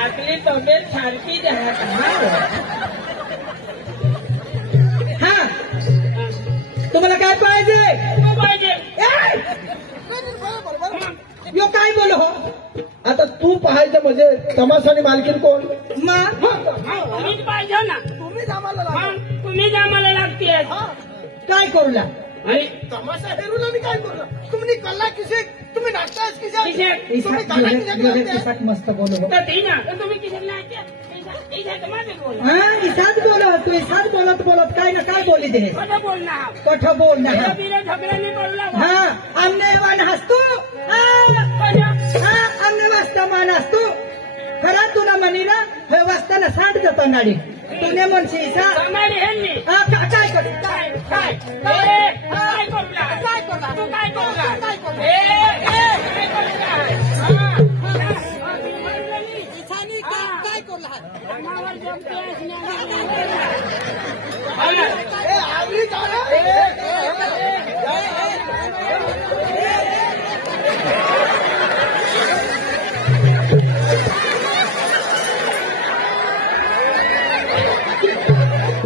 आपली तब्येत सारखी हा तुम्हाला काय पाहिजे यो काय बोल हो आता तू पाहायचं म्हणजे तमाशाने मालकीन कोण तुम्हीच पाहिजे ना तुम्हीच आम्हाला लागते काय करू ला आणि तमाशा हेरून आम्ही काय करू तुम्ही कला किसे तुम्ही नाचताय किसे मस्त बोलो तुम्ही इसाद बोलो तू इसाद बोलत बोलत काय ना काय बोली दे कठ बोलना हा आमने वान हसतो आमने वाजता मान असतो खरा तुला म्हणीला हे वाजताना सांड जातो नाडी तुने म्हणशी इसा काय कर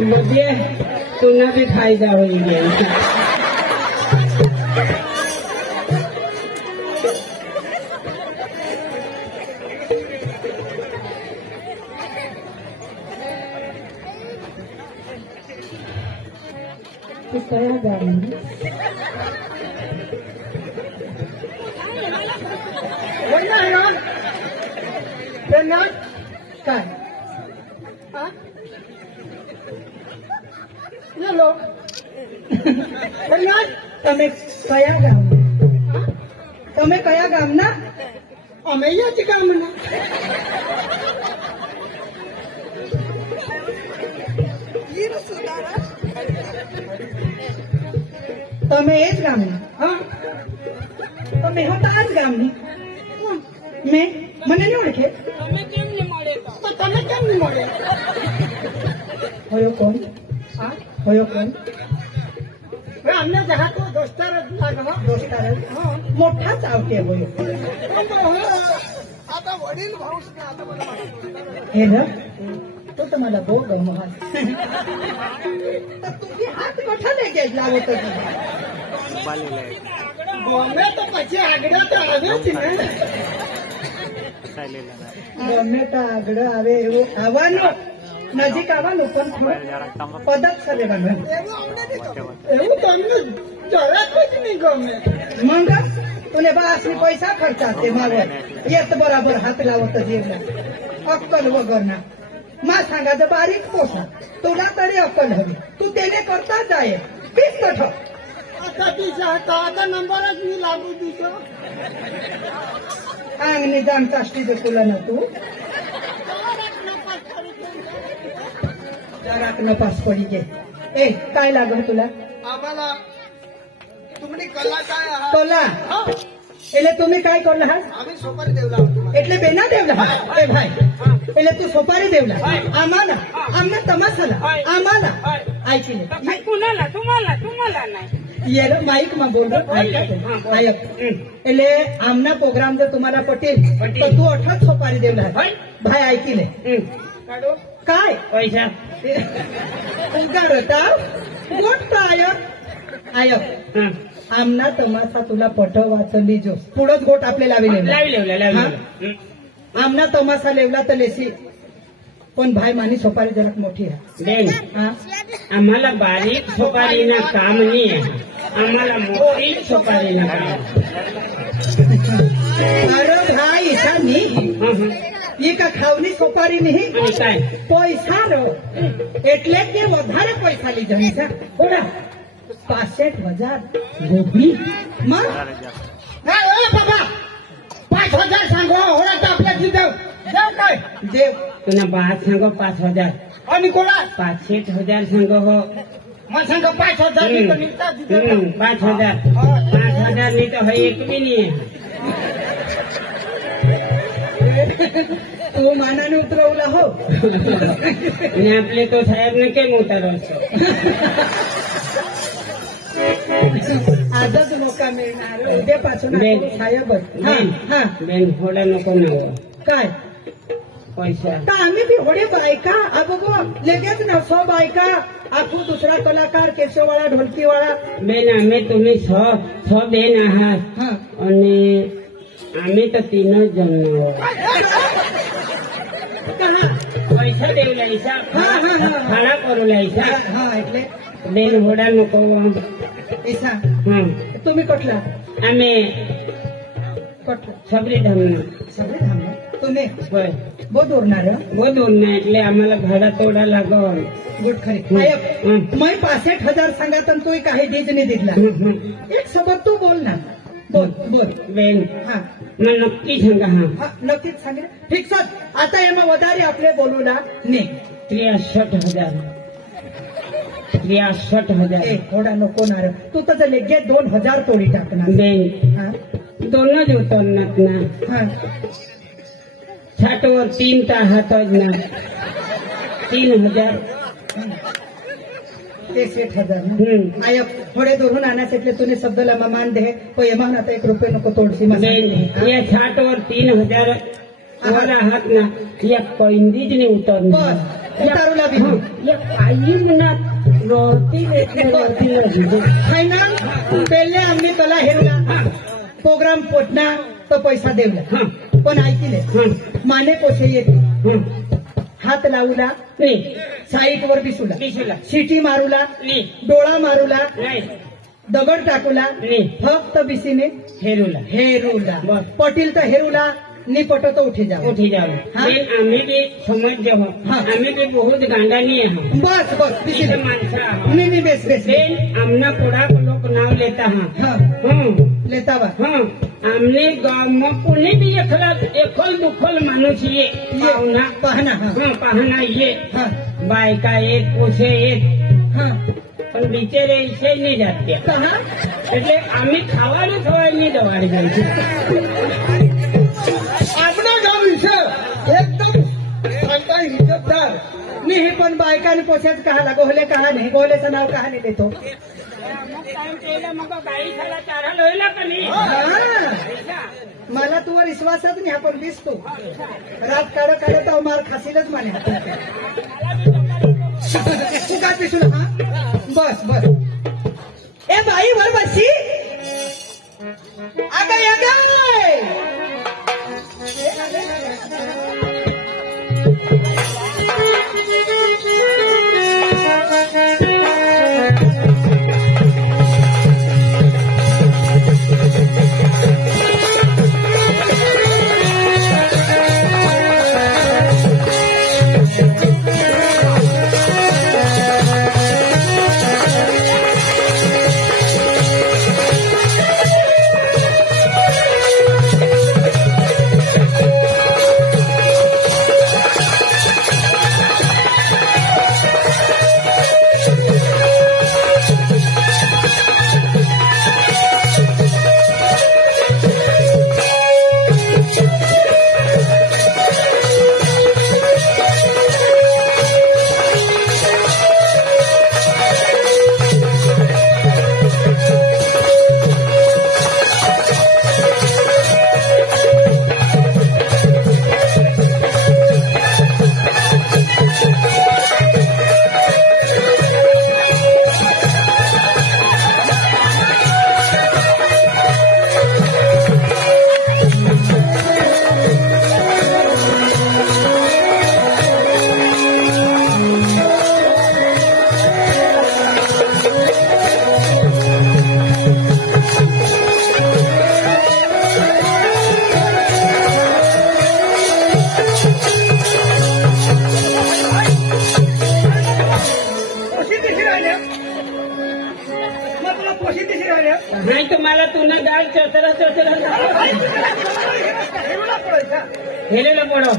मुझे तुना भी फायदा होगी saya garam benar kan Hello. benar તમે કયા ગામ તમે કયા ગામના અમે અહીંયા જ ગામના તમે એ જ ગામના તમે હો તો આ જ ગામની મેં મને નહીં ઓળખે તમે કેમ નહીં મળે હોયો કોણ होयो कोण आमने जहा तो दोस्तार दोस्तार मोठा चावटे होयो आता वडील भाऊस हे ना तो तुम्हाला बो गमहा तुम्ही हात मोठा ले गेला होता गमे तो પછી આગળ તો આવ્યો જ ને ગમે તો આગળ આવે એવું આવવાનો નજીક આવવાનું પણ પદક સરે એવું તમને જરાક જ નહીં ગમે मग तुने बासनी पैसा खर्चाते मागवत येत बराबर हात लावत जेवला अक्कल वगरना मा सांगायचं बारीक पोसा तुला तरी अक्कल हवी तू त्याने करता जाय पीस कठ आता तिचा आता नंबरच मी लागू तिचा अंगणी जाम चाष्टी दे तुला ना तू जरा पास पडी गे ए काय लागल तुला आम्हाला तुम्ही कला काय कला એટલે तुम्ही काय करला आम्ही सोपारी देवला એટલે बेना देवला ए भाई એટલે तू सोपारी देवला आम्हाला आमना तमाशाला आम्हाला ऐकले कुणाला तुम्हाला तुम्हाला नाही ये माईक मा बोल ऐक એટલે आमना प्रोग्राम जर तुम्हाला पटेल तर तू 18 सोपारी देवला भाई ऐकले काय पैसा उगारता गोट काय आयक आमना तमाशा तुला पट वाचली जो पुढंच गोट आपले लावी आमना तमाशा लेवला तर लेसी पण भाई मानी सोपारी जलक मोठी आहे आम्हाला बारीक सोपारीना काम नाही आहे आम्हाला मोठी सोपारीना काम अरे भाई इसा नहीं ये का खावनी सोपारी नहीं पैसा रो એટલે કે વધારે પૈસા લીધા છે ઓડા 65,000 गोभी मग ए बाबा 5,000 सांगो ओळा तर आपल्या देव देव काय देव तुला बात सांगो 5,000 आणि कोणा 65,000 सांगो हो मग सांगो 5,000 मी तो निघता 5,000 नहीं तो है एक भी नहीं है तो मानाने उतरवला हो आणि आपले तो साहेब ने काय उतरवलं आजच मोका मिळणार उद्यापासून बेन. साहेब हा हा बेन होड्या नको नव काय पैसा तर आम्ही बी होडे बायका अगो लगेच ना 100 बायका आखू दुसरा कलाकार केशववाळा ढोलकीवाळा बेन आम्ही तुम्ही छ बेन आहात हा आणि आम्ही तर 3 जण कहा पैसा देऊ लायचा हा, हा, हा. खाना करू लायचा हा એટલે बेन होड्या नको ऐसा हं तुम्ही कुठला आम्ही कुठला सबरी धमना सगळे थांबले तुम्ही होय बहुत उरणार बोलून नाही એટલે आम्हाला भाडा तोडा लागल गुड खरी साहेब मैं 65,000 सांगत आणि तू काही डीज नाही दिला एक सबब तू बोल ना बोल बोल बेन हा मला नक्की सांगा हा हा नक्कीच सांगेल ठीक सर आता एमा વધારે આપણે બોલુલા ને 63,000 63,000 ए थोडा नको नार तू तर लेगे 2,000 तोडी टाकणार बेन हा दोनच उतरणार ना हा 60 वर 3 ता हातच ना 3,000 ते 60,000 आय थोडे दोन आणण्यासाठी तुने शब्दला मान दे पण एमा आता 1 रुपये नको तोडशी बेन या 60 वर 3,000 वर आहात ना या पैंदीच नाही उतरणार बस उतारूला बी या काही ना रोटी रोटी फायनल पहिले आम्ही तुला हेरला प्रोग्राम पोटना तो पैसा देवला पण ऐकिले माने पोसे येते हात लावूला नाही साईट वर बिसूला दिसला शिटी मारूला नाही डोळा मारूला नाही दगड टाकूला नाही फक्त बिसीने हेरूला हेरूला बस. पटील तर हेरूला नि पटो तो उठी जाओ उठी जाओ हाँ? बेन आम्ही बी समज जाऊ हाँ. आम्ही बी बहुत गांडानी आहे बस बस बिसीने इथे माणसं आहोत. नाही नाही बेस बेस बेन आमना पुढा लोक नाव लेता हा हा लेता बा आमने गाव मग कोणी बी एकल दुखल माणूस ये पाहुणा पाहना हा पाहणा ये हा बायका येत पोसे येत हा पण बिचारे इसे नाही जाते कहा એટલે आम्ही खावाने खवायला दवाडी जायची आपला गाव विषय एकदम सांगता हिशोबदार मी हे पण बायकाने पोशाच कहा गोहले कहा नाही गोहलेचं नाव कहा नाही देतो मग गाई साला चारा लोयला का नाही हा. मला तुवर विश्वासच नाही आपण दिसतो रात काढ काढत मार खासीलच माने तू काय पिशू हा बस बस ए बाई वर बसी अगं या काय नाही तुम्हाला तुला गाड चोचरा हेलेलं पडो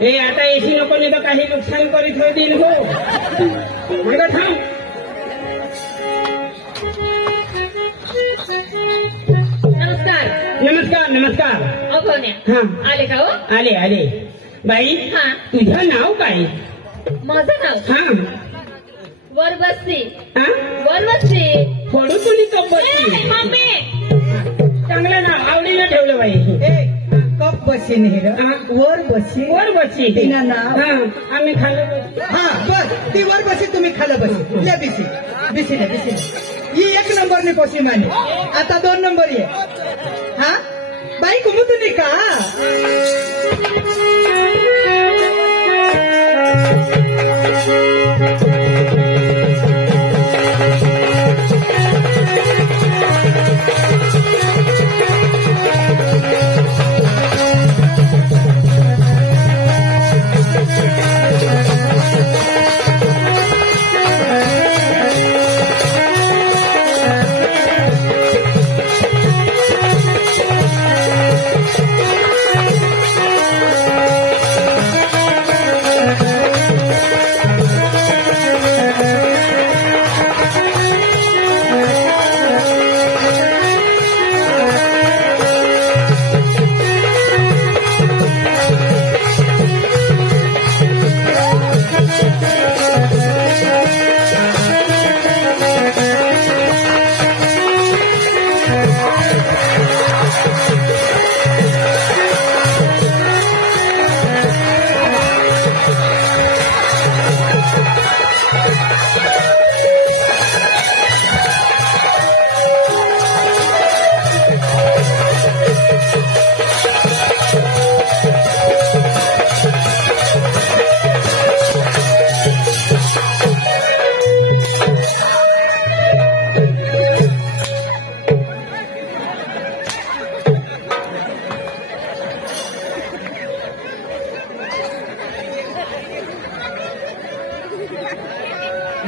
हे आता एसी नको नाही तर काही नुकसान करीत होईल हो पुढे थांब नमस्कार नमस्कार नमस्कार अहो कोण्या हा आले का हो आले आले बाई हा तुझं नाव काय माझं नाव हा वर बसती हा वर बसती फोडू तुली कप बसली मम्मी चांगलं नाव आवडीला ठेवलं बाई ए कप बसी नाही रे. वर बसी. वर बसली तिना नाव. हा आम्ही खाल्लं बसली. हा बस ती वर बसी तुम्ही खालं बसी या बिसी बिसीने बिसीने ही 1 नंबरनी पोसी माने. आता 2 नंबर ये. हा बाई कुमुतनी का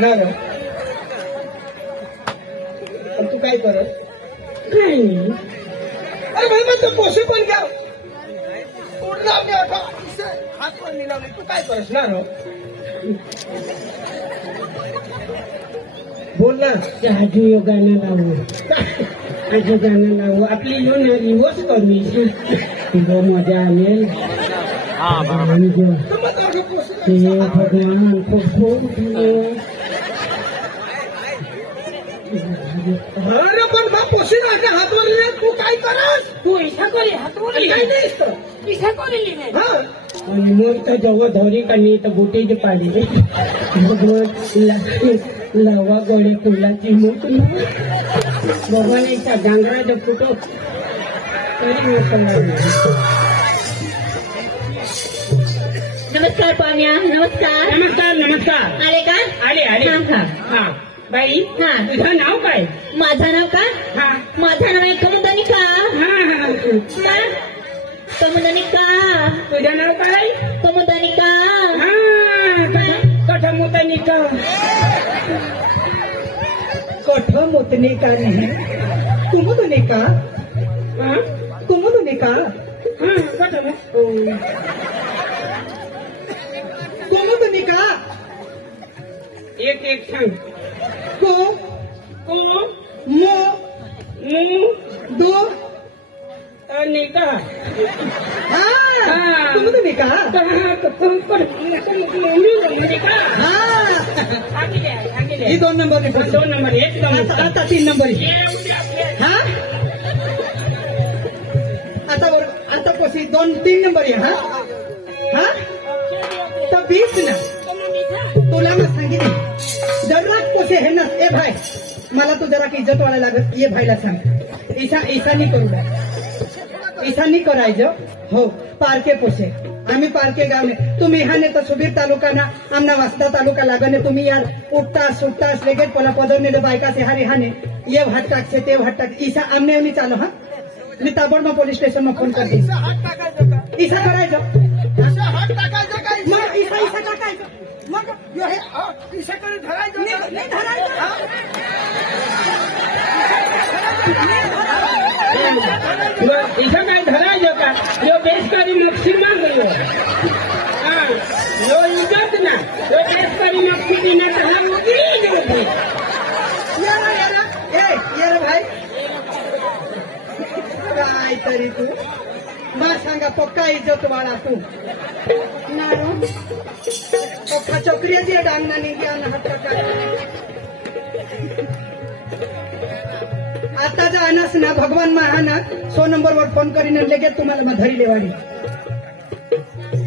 नाही तू काय करत काही नाही अरे भाई मग तो पोसे पण घ्या उडला हात पण मिळवले तू काय करस ना रो बोल ना. आजू यो गाणं लावू आजू गाणं लावू आपली येऊन रिवर्स करू तुझं मजा आलेल हे भगवान खूप खूप अरे पण बा पोसे माझ्या हातवर तू काय करस तू ऐसा करे हातवर काय नाही इथे कोणी हा आणि मग तर जेव्हा धरी काढली तर बोटीची पाडी लावा गोडे फुलाची मूठ भगवानाचा जांगराचा फुटो तरी नमस्कार पाहुण्या नमस्कार नमस्कार नमस्कार आले का आले आले हा. हा बाई हा. तुझं नाव काय माझं नाव का हा माझं नाव आहे कमुदनिका हा कमुदनिका तुझं नाव काय कमुदनिका हा कठमुतनिका कठ मोतने का नाही कुमुदने का हा कुमुदने का हा कठम कुमुदने का एक एक सांग को को मो मू दो निका हा हा. कुमुदने का हा ही 2 नंबर ने पोसी. 2 नंबर एकदम आता 3 नंबर हा आता पोसी 2-3 नंबर आहे हा हा तर 20 ना तुला ना सांगितलं जरा पोसे है ना ए भाई मला तू जरा इज्जत वाढायला लागत ये भाईला सांग ईसा नाही करू ईसा नाही करायचं हो पारके पोसे आम्ही पारके गावने तुम्ही ह्याने तर सुबीर तालुका ना आमना वास्ता तालुका लागने तुम्ही यार उठतास सुटतास लगेच पोला पदरने बायका से हारे हाने ये भाट से ते भाट ईसा आमने नाही चालू हा मी ताबडतोब पोलीस स्टेशन में फोन करते हात टाकायचं का ईसा करायचं असं हात टाकायचं काय मग ईसा टाकायचं मग यो हे तिच्याकडे धरायचं नाही धरायचं हा? इथं काय धरायचं का यो बेसकरी मच्छी मागलो हा यो इज्जत ना यो बेसकरी मच्छी दिना तर उगी ये रे भाई काय तरी तू मला सांगा पक्का इज्जत वाळा तू पक्का चोकरी डांगना निघ्या हात आता जो आनास ना भगवान માં આના 100 નંબર પર ફોન કરીને લેકે तुम्हाला ધરી લેવાની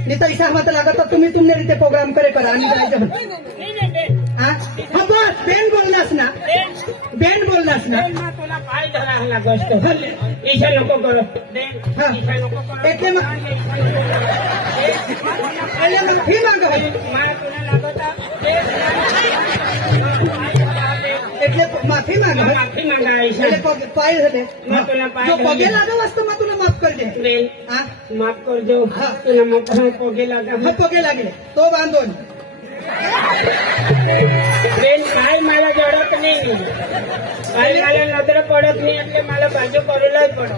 नहीं तो ऐसा मत लगा तो तुम्ही तुमने रीते प्रोग्राम करे करा आणि जायचं हाँ हाँ बस बेन बोललास ना मा तुला पाय धरा हला गोष्ट भले ईशा नको करो हाँ ईशा नको करो એટલે मग फी मागा मा तुला लागता એટલે માફી માંગે माफी मागा ईशा એટલે પાય झाले मा तुला पाय जो पगे लागा वस्तू मग तुला माफ कर दे बेन हाँ माफ करजो हाँ. तुला मग पोगे लागा मग पगे लागले तो बांधून बेन काय मला जडत नाही काय मला नजर पडत नाही એટલે मला बाजू करूला પડો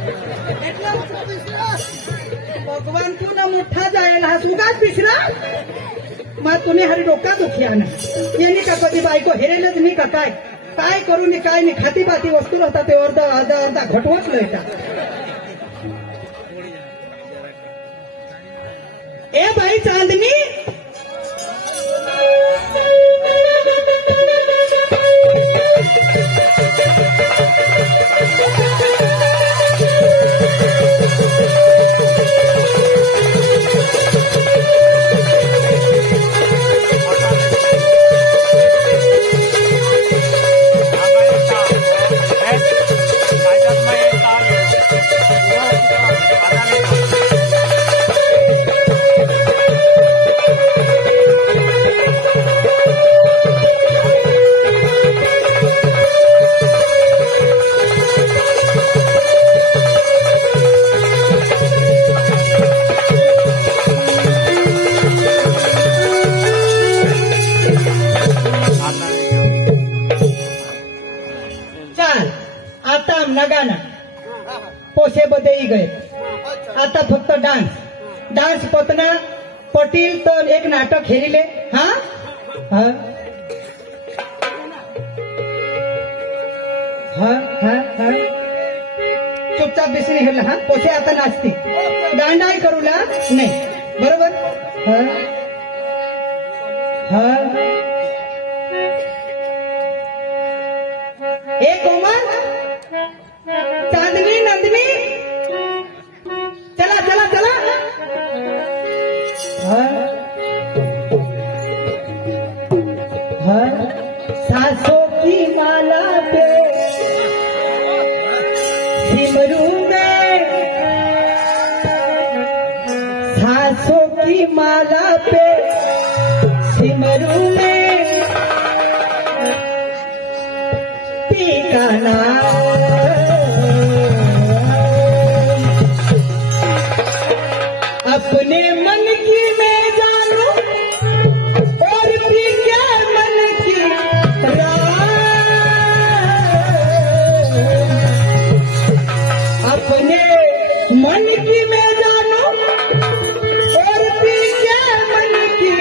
भगवान तू ना मोठा जायला हा सुगाच पिसरा मग तुम्ही हरी डोका दुखी ना यांनी का कधी बायको हेरेलच नाही का काय करू नी काय नाही खाती पाती वस्तू राहतात ते अर्धा घटवच लयटा ए बाई चांदनी पोसे बदई गए आता फक्त डान्स पतना पटील तर एक नाटक हेरिले हाँ हाँ हाँ हाँ हाँ चुपचाप बिसरी हेरला हाँ पोसे आता नाचते दांडाई करूला नाही बरोबर हाँ हाँ ए कोमल चांदनी नंदनी चला चला चला हाँ हाँ सासों की माला पे सिमरू में सासों की माला पे सिमरू में टीका नाम अपने मन की मैं जानू और भी क्या मन की अपने मन की मैं जानू और भी क्या मन की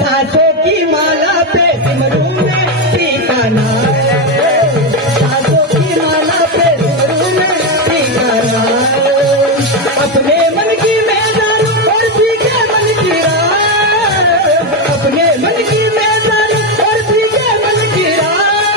सांसों की माला पे सिमरू में टीका नाम अपने मन की मैदान और पीछे मन की राह अपने मन की मैदान और पीछे मन की राह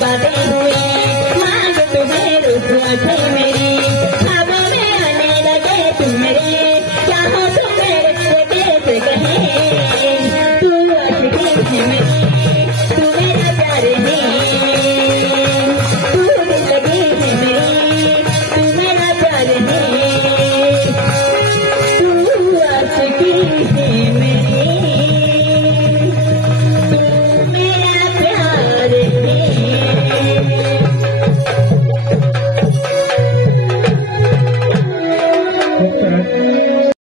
बातें हुई मांग तुम्हें रुसवा में